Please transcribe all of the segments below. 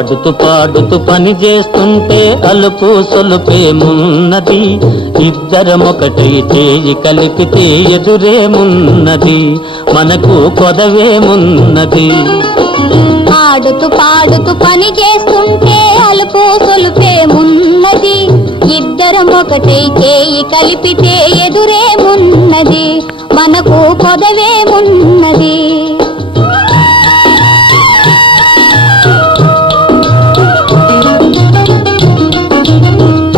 ఆడుతూ పాడుతూ పని చేస్తుంటే అలుపు సొలుపేమున్నది, ఇద్దరమొకటై చేయి కలిపితే ఎదురేమున్నది, మనకు కొదవేమున్నది. ఆడుతూ పాడుతూ పని చేస్తుంటే అలుపు సొలుపేమున్నది, ఇద్దరమొకటై చేయి కలిపితే ఎదురేమున్నది, మనకు కొదవేమున్నది.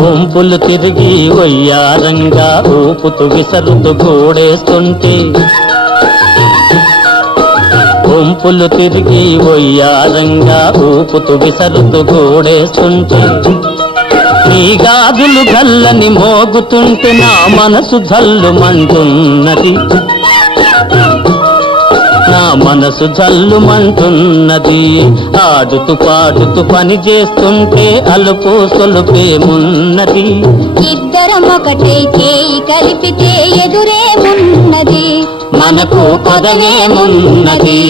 వంపులు తిరిగి వయ్యారంగా ఊపుతూ విసరుతూ గోడేస్తుంటే, వంపులు తిరిగి వయ్యారంగా ఊపుతూ విసరుతూ గోడేస్తుంటే, నీ గాజులు గల్లని మోగుతుంటే నా మనసు జల్లుమంటున్నది, నా మనసు జల్లుమంటున్నది. ఆడుతూ పాడుతూ పని చేస్తుంటే అలుపు సొలుపేమున్నది, ఇద్దరమొకటై చేయి కలిపితే ఎదురేమున్నది, మనకు కొదవేమున్నది.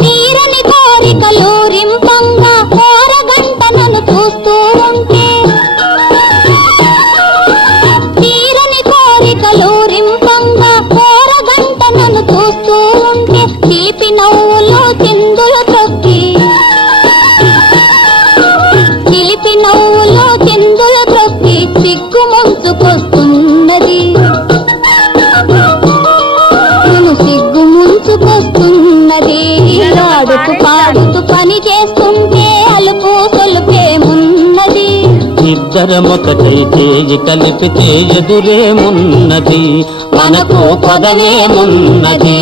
తీరని కోరికలు రింపంగా కోరగంట నన్ను చూస్తూ ఉంటే, తీరని కోరికలు రింపంగా కోరగంట నన్ను చూస్తూ ఉంటే, తీపి నవ్వులు చిందులు త్రొక్కి, చిలిపి నవ్వులు చిందులు త్రొక్కి సిగ్గు ముంచుకొస్తున్నది, నేను సిగ్గు ముంచుకొస్తున్నది. ఆడుతూ పాడుతూ పని చేస్తుంటే అలుపు సొలుపేమున్నది, ఇద్దరమొకటై చేయి కలిపితే ఎదురేమున్నది, మనకు కొదవేమున్నది.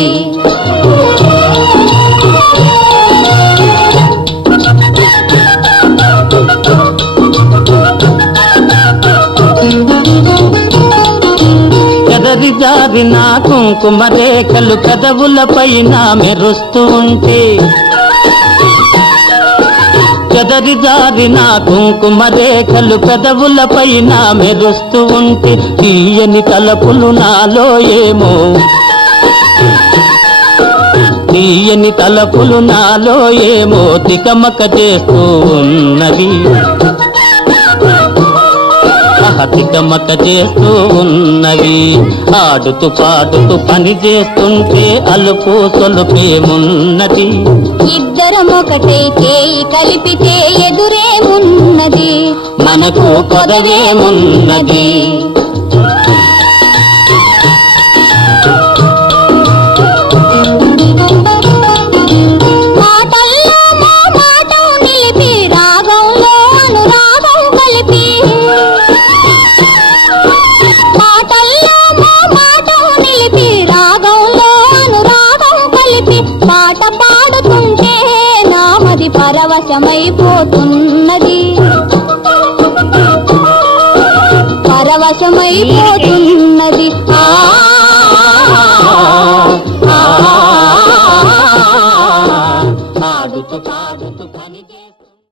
ఎదరి జారిన కుంకుమ రేఖలు పెదవులపైన మెరుస్తూ ఉంటే, చెదరి జారిన కుంకుమ రేఖలు పెదవులపైన మెరుస్తూ ఉంటే, తీయని తలపులు నాలో ఏమో, తీయని తలపులు నాలో ఏమో తికమక చేస్తూ ఉన్నవి, తికమక చేస్తూ ఉన్నవి. ఆడుతూ పాడుతూ పని చేస్తుంటే అలుపు సొలుపేమున్నది, ఇద్దరమొకటై చేయి కలిపితే ఎదురేమున్నది, మనకు కొదవేమున్నది. మాటల్లో మా మాట నిలిపి రాగంలో అనురాగం కలిపి, మాటల్లో మా మాట నిలిపి రాగంలో అనురాగం కలిపి, పాట పాడుతుంటే నామది పరవశమైపోతున్నది, పరవశమైపోతున్నది.